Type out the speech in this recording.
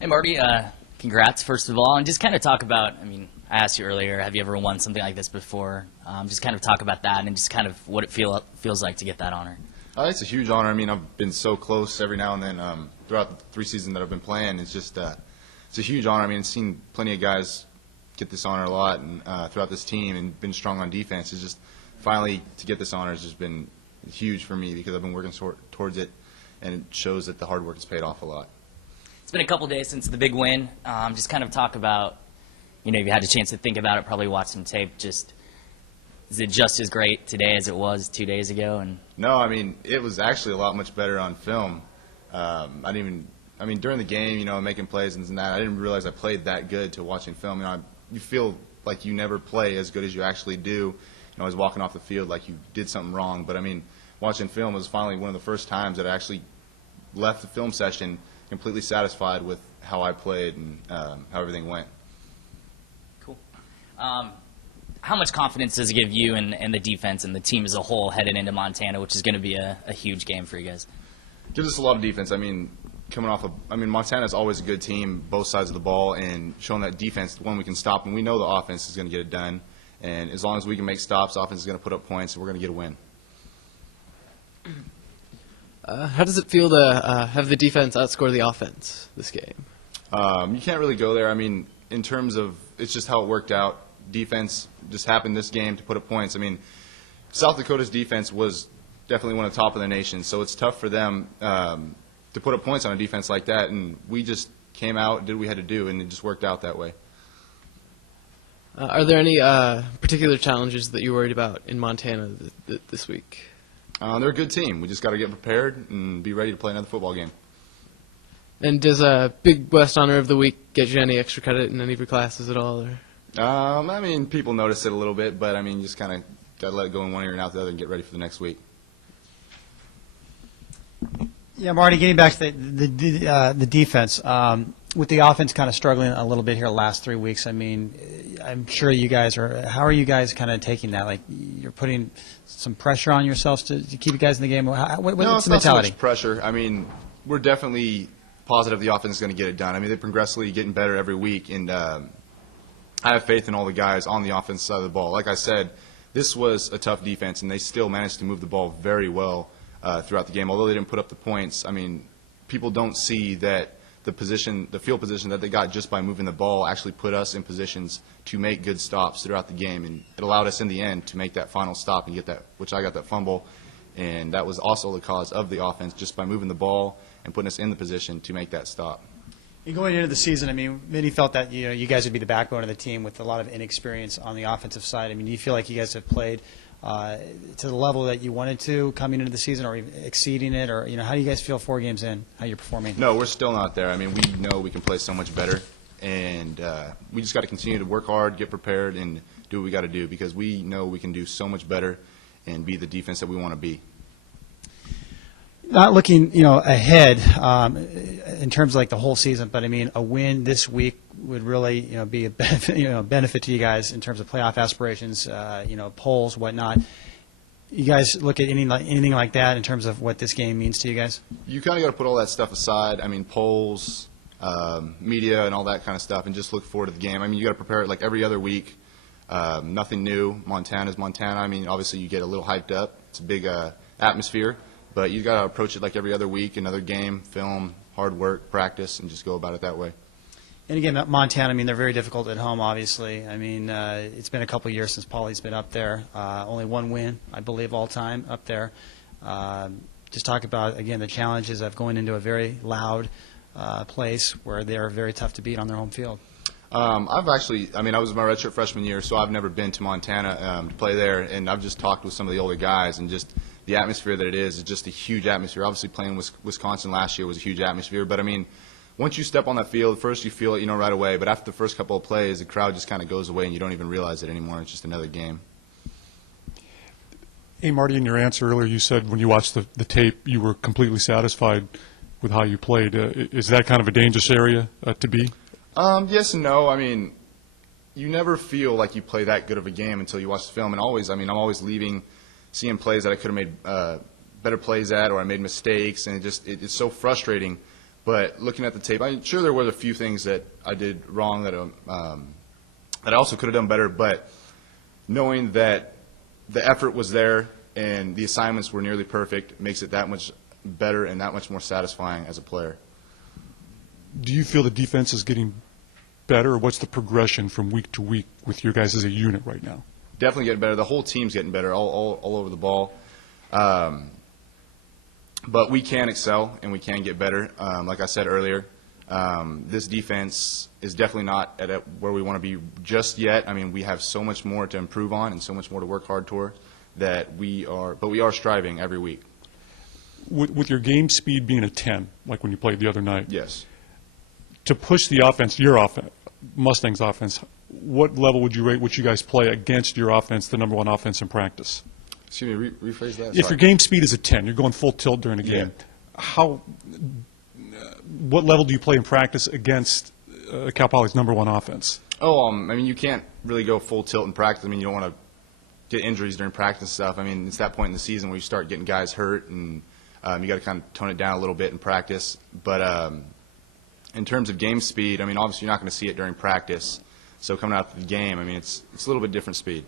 Hey, Marty, congrats, first of all. And just kind of talk about, I asked you earlier, have you ever won something like this before? Just kind of talk about that and just kind of what it feels like to get that honor. It's a huge honor. I've been so close every now and then throughout the 3 seasons that I've been playing. It's just it's a huge honor. I've seen plenty of guys get this honor a lot and throughout this team and been strong on defense. It's just finally to get this honor has just been huge for me because I've been working towards it, and it shows that the hard work has paid off a lot. It's been a couple days since the big win. Just kind of talk about, if you had a chance to think about it, probably watch some tape. Just is it just as great today as it was 2 days ago? And no, it was actually a lot much better on film. During the game, making plays and that, I didn't realize I played that good to watching film. You feel like you never play as good as you actually do. I was walking off the field like you did something wrong. But watching film was finally one of the first times that I actually left the film session completely satisfied with how I played and how everything went. Cool. How much confidence does it give you and the defense and the team as a whole headed into Montana, which is going to be a huge game for you guys? Gives us a lot of defense. Montana's always a good team, both sides of the ball, and showing that defense, one we can stop, and we know the offense is going to get it done. And as long as we can make stops, the offense is going to put up points, and we're going to get a win. How does it feel to have the defense outscore the offense this game? You can't really go there. In terms of it's just how it worked out. Defense just happened this game to put up points. South Dakota's defense was definitely one of the top of the nation, so it's tough for them to put up points on a defense like that. And we just came out, did what we had to do, and it just worked out that way. Are there any particular challenges that you're worried about in Montana this week? They're a good team. We just got to get prepared and be ready to play another football game. And does a Big West Honor of the Week get you any extra credit in any of your classes at all? Or? People notice it a little bit, but you just kind of got to let it go in one ear and out the other and get ready for the next week. Yeah, Marty, getting back to the defense, with the offense kind of struggling a little bit here the last 3 weeks, I'm sure you guys are – how are you guys kind of taking that? Like, you're putting some pressure on yourselves to keep you guys in the game? What's the mentality? No, it's not so much pressure. We're definitely positive the offense is going to get it done. They're progressively getting better every week, and I have faith in all the guys on the offensive side of the ball. Like I said, this was a tough defense, and they still managed to move the ball very well throughout the game. Although they didn't put up the points, people don't see that the field position that they got just by moving the ball actually put us in positions to make good stops throughout the game, and it allowed us in the end to make that final stop and get that, which I got that fumble, and that was also the cause of the offense just by moving the ball and putting us in the position to make that stop. And going into the season, many felt that you guys would be the backbone of the team with a lot of inexperience on the offensive side. Do you feel like you guys have played to the level that you wanted to coming into the season, or even exceeding it, or how do you guys feel 4 games in, how you're performing? No, we're still not there. We know we can play so much better, and we just got to continue to work hard, get prepared, and do what we got to do because we know we can do so much better and be the defense that we want to be. Not looking, ahead in terms of like the whole season, but a win this week would really, be a benefit to you guys in terms of playoff aspirations, polls, whatnot. You guys look at anything like that in terms of what this game means to you guys? You kind of got to put all that stuff aside. Polls, media, and all that kind of stuff, and just look forward to the game. You got to prepare it like every other week. Nothing new. Montana's Montana. Obviously you get a little hyped up. It's a big atmosphere. But you got to approach it like every other week, another game, film, hard work, practice, and just go about it that way. And again, Montana, they're very difficult at home, obviously. It's been a couple of years since Paulie's been up there. Only 1 win, I believe, all time up there. Just talk about, again, the challenges of going into a very loud place where they're very tough to beat on their home field. I was my redshirt freshman year, so I've never been to Montana to play there, and I've just talked with some of the older guys, and just the atmosphere that it is just a huge atmosphere. Obviously, playing Wisconsin last year was a huge atmosphere, but once you step on that field, first you feel it, right away, but after the first couple of plays, the crowd just kind of goes away, and you don't even realize it anymore. It's just another game. Hey, Marty, in your answer earlier, you said when you watched the tape, you were completely satisfied with how you played. Is that kind of a dangerous area to be? Yes and no. You never feel like you play that good of a game until you watch the film. And always, I'm always leaving, seeing plays that I could have made better plays at, or I made mistakes, and it's so frustrating. But looking at the tape, I'm sure there were a few things that I did wrong that I also could have done better. But knowing that the effort was there and the assignments were nearly perfect makes it that much better and that much more satisfying as a player. Do you feel the defense is getting better, or what's the progression from week to week with your guys as a unit right now? Definitely getting better. The whole team's getting better, all over the ball. But we can excel and we can get better. Like I said earlier, this defense is definitely not at where we want to be just yet. I mean, we have so much more to improve on and so much more to work hard toward but we are striving every week. With your game speed being a 10, like when you played the other night, Yes. to push the offense, your offense, Mustang's offense, what level would you rate what you guys play against your offense, the number one offense in practice? Excuse me, rephrase that. If Sorry. your game speed is a 10, you're going full tilt during a game, what level do you play in practice against Cal Poly's number one offense? I mean, you can't really go full tilt in practice. I mean, you don't want to get injuries during practice and stuff. I mean, it's that point in the season where you start getting guys hurt, and you got to kind of tone it down a little bit in practice. But in terms of game speed, I mean, obviously you're not going to see it during practice. So coming out to the game, I mean, it's a little bit different speed.